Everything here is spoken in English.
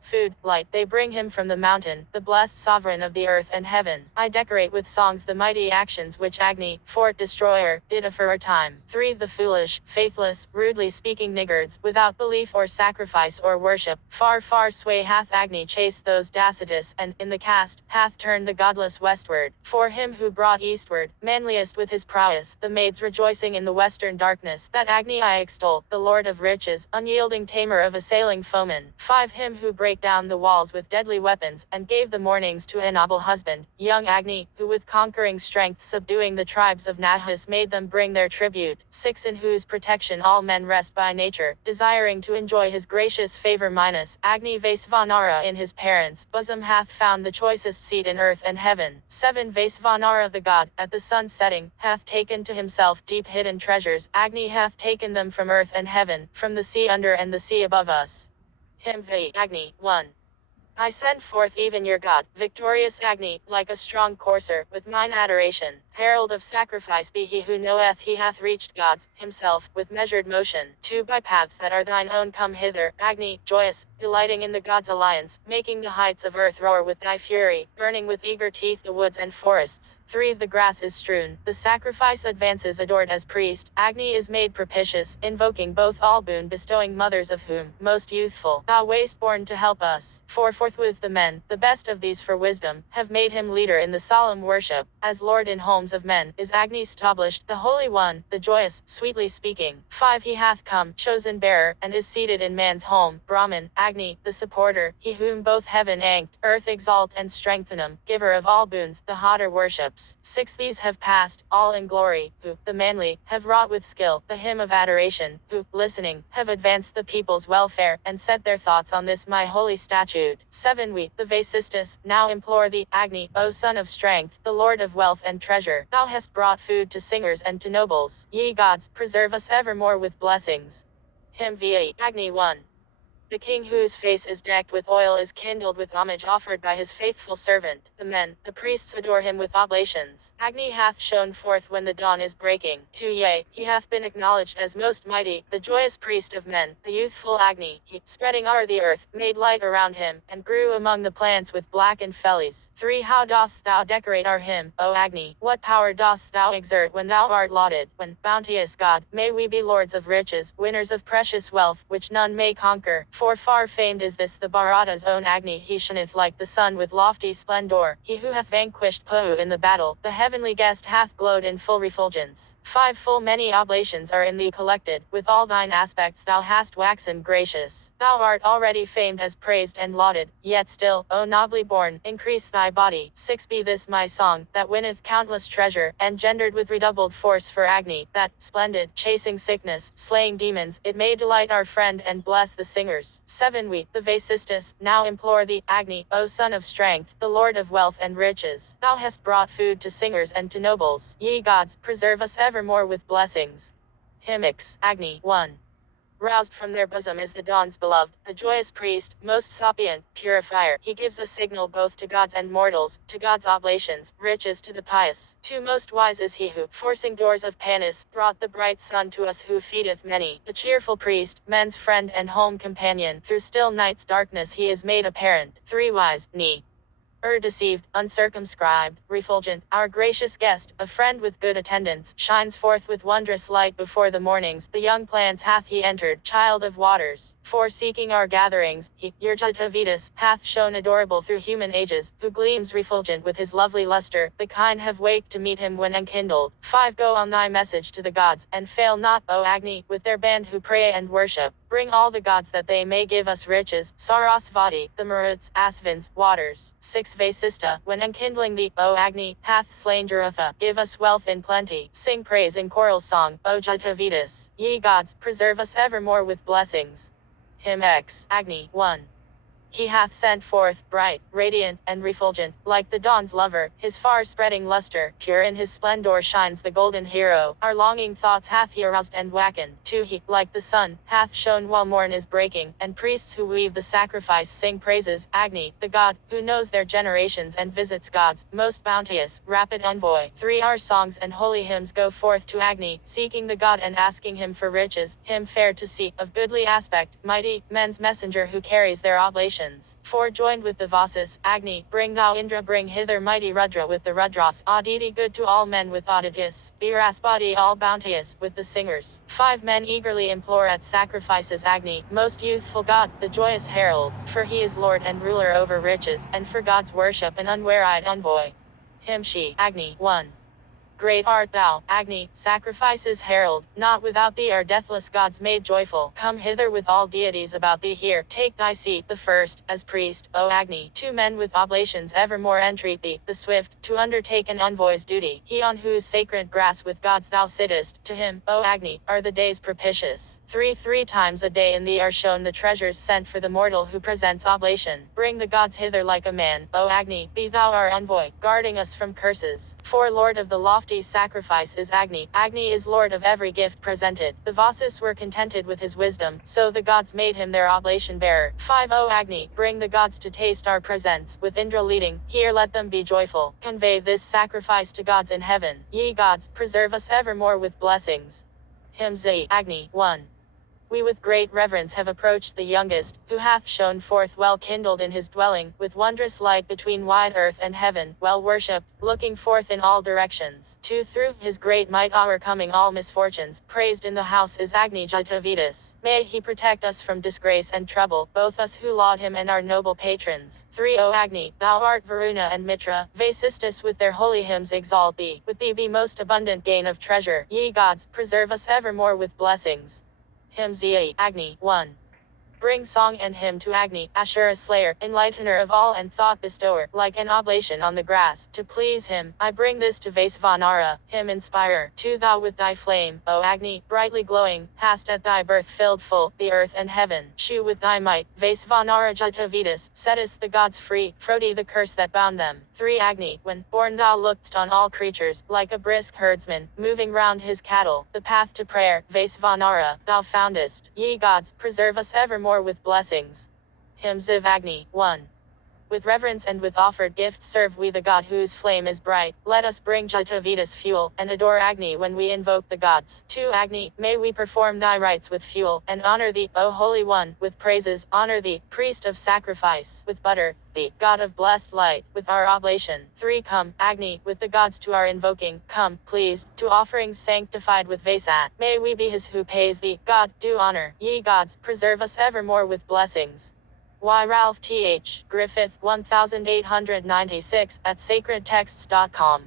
Food, light, they bring him from the mountain, the blessed sovereign of the earth and heaven. I decorate with songs the mighty actions which Agni, fort destroyer, did for a time. 3. The foolish, faithless, rudely speaking niggards, without belief or sacrifice or worship, far sway hath Agni chased those Dacitus, and, in the cast, hath turned the godless westward. For him who brought eastward, manliest with his prowess, the maids rejoicing in the western darkness, that Agni I extol, the lord of riches, unyielding tamer of assailing foemen. 5. Him who break down the walls with deadly weapons, and gave the mornings to a noble husband, young Agni, who with conquering strength subduing the tribes of Nahus made them bring their tribute. 6. In whose protection all men rest by nature, desiring to enjoy his gracious favor. Agni Vaisvanara in his parents' bosom hath found the choicest seat in earth and heaven. 7. Vaisvanara the god, at the sun's setting, hath taken to himself deep hidden treasures. Agni hath taken them from earth and heaven, from the sea under and the sea above us. Hymn V. Agni, 1. I send forth even your God, victorious Agni, like a strong courser, with mine adoration. Herald of sacrifice be he who knoweth he hath reached God's, himself, with measured motion. 2. By paths that are thine own come hither, Agni, joyous, delighting in the God's alliance, making the heights of earth roar with thy fury, burning with eager teeth the woods and forests. 3. The grass is strewn, the sacrifice advances adored as priest, Agni is made propitious, invoking both all boon bestowing mothers of whom, most youthful, thou wast born to help us. 4. Forthwith the men, the best of these for wisdom, have made him leader in the solemn worship, as Lord in homes of men, is Agni stablished, the Holy One, the joyous, sweetly speaking. 5. He hath come, chosen bearer, and is seated in man's home, Brahman, Agni, the supporter, he whom both heaven and earth exalt and strengthen him, giver of all boons, the hotter worships. 6. These have passed, all in glory, who, the manly, have wrought with skill, the hymn of adoration, who, listening, have advanced the people's welfare, and set their thoughts on this my holy statute. 7. We, the Vasistas, now implore thee, Agni, O son of strength, the lord of wealth and treasure, thou hast brought food to singers and to nobles. Ye gods, preserve us evermore with blessings. Hymn V. Agni 1. The king whose face is decked with oil is kindled with homage offered by his faithful servant. The men, the priests adore him with oblations. Agni hath shone forth when the dawn is breaking. 2. Yea, he hath been acknowledged as most mighty, the joyous priest of men, the youthful Agni, he, spreading o'er the earth, made light around him, and grew among the plants with blackened fellies. 3. How dost thou decorate our hymn, O Agni? What power dost thou exert when thou art lauded? When, bounteous God, may we be lords of riches, winners of precious wealth, which none may conquer. For far famed is this the Bharata's own Agni, he shineth like the sun with lofty splendor. He who hath vanquished Pu in the battle, the heavenly guest hath glowed in full refulgence. 5. Full many oblations are in thee collected, with all thine aspects thou hast waxen gracious. Thou art already famed as praised and lauded, yet still, O nobly born, increase thy body. 6. Be this my song, that winneth countless treasure, engendered with redoubled force for Agni, that, splendid, chasing sickness, slaying demons, it may delight our friend and bless the singers. 7. We, the Vasistas, now implore thee, Agni, O son of strength, the lord of wealth and riches, thou hast brought food to singers and to nobles. Ye gods, preserve us evermore with blessings. Hymn X. Agni 1. Roused from their bosom is the dawn's beloved, the joyous priest, most sapient, purifier. He gives a signal both to gods and mortals, to God's oblations, riches to the pious. 2. Most wise is he who, forcing doors of Panis, brought the bright sun to us who feedeth many. The cheerful priest, men's friend and home companion, through still night's darkness he is made apparent. 3. Wise, Ni. Deceived, uncircumscribed, refulgent, our gracious guest, a friend with good attendance, shines forth with wondrous light before the mornings. The young plants hath he entered, child of waters. For seeking our gatherings, he, your Jatavitas, hath shone adorable through human ages, who gleams refulgent with his lovely luster. The kind have waked to meet him when enkindled. 5. Go on thy message to the gods, and fail not, O Agni, with their band who pray and worship. Bring all the gods that they may give us riches, Sarasvati, the Maruts, Asvins, waters. 6. Vasista, when enkindling thee, O Agni, hath slain Jarutha, give us wealth in plenty. Sing praise in choral song, O Jatavitas. Ye gods, preserve us evermore with blessings. Hymn X. Agni 1. He hath sent forth, bright, radiant, and refulgent, like the dawn's lover, his far-spreading luster, pure in his splendor shines the golden hero. Our longing thoughts hath he aroused and wakened. 2. He, like the sun, hath shone while morn is breaking, and priests who weave the sacrifice sing praises. Agni, the god, who knows their generations and visits gods, most bounteous, rapid envoy. 3. Our songs and holy hymns go forth to Agni, seeking the god and asking him for riches, him fair to see, of goodly aspect, mighty, men's messenger who carries their oblations oblations. 4 joined with the Vasas, Agni, bring thou Indra, bring hither mighty Rudra with the Rudras, Aditi good to all men with Adityas, Biraspati all bounteous, with the singers. 5 men eagerly implore at sacrifices Agni, most youthful god, the joyous herald, for he is lord and ruler over riches, and for God's worship an unwearied envoy. Him she, Agni, 1. Great art thou, Agni, sacrifices herald, not without thee are deathless gods made joyful. Come hither with all deities about thee here, take thy seat, the first, as priest, O Agni. 2 men with oblations evermore entreat thee, the swift, to undertake an envoy's duty. He on whose sacred grass with gods thou sittest, to him, O Agni, are the days propitious. 3 times a day in thee are shown the treasures sent for the mortal who presents oblation. Bring the gods hither like a man, O Agni, be thou our envoy, guarding us from curses. 4 Lord of the lofty sacrifice is Agni. Agni is lord of every gift presented. The Vasas were contented with his wisdom, so the gods made him their oblation bearer. 5 O Agni, bring the gods to taste our presents, with Indra leading, here let them be joyful. Convey this sacrifice to gods in heaven. Ye gods, preserve us evermore with blessings. Hymn Z. Agni, 1. We with great reverence have approached the youngest, who hath shone forth well kindled in his dwelling, with wondrous light between wide earth and heaven, well worshipped, looking forth in all directions. 2 Through his great might overcoming all misfortunes, praised in the house is Agni Jatavidas. May he protect us from disgrace and trouble, both us who laud him and our noble patrons. 3 O Agni, thou art Varuna and Mitra, Vasistas with their holy hymns exalt thee, with thee be most abundant gain of treasure. Ye gods, preserve us evermore with blessings. Hymn Z. Agni, 1. Bring song and hymn to Agni, Ashura slayer, enlightener of all and thought bestower, like an oblation on the grass, to please him, I bring this to Vaisvanara, him inspire. 2 Thou with thy flame, O Agni, brightly glowing, hast at thy birth filled full, the earth and heaven. Shew with thy might, Vaisvanara Jatavidas, settest the gods free, frodi the curse that bound them. 3 Agni, when born thou look'st on all creatures, like a brisk herdsman, moving round his cattle, the path to prayer, Vaisvanara, thou foundest. Ye gods, preserve us evermore with blessings. Hymns of Agni, 1. With reverence and with offered gifts serve we the god whose flame is bright. Let us bring Jatavidas fuel, and adore Agni when we invoke the gods. 2 Agni, may we perform thy rites with fuel, and honor thee, O Holy One, with praises. Honor thee, priest of sacrifice, with butter, thee, God of blessed light, with our oblation. 3 Come, Agni, with the gods to our invoking, come, please, to offerings sanctified with Vasat. May we be his who pays thee, God, do honor. Ye gods, preserve us evermore with blessings. Y. Ralph Th. Griffith, 1896, at sacredtexts.com.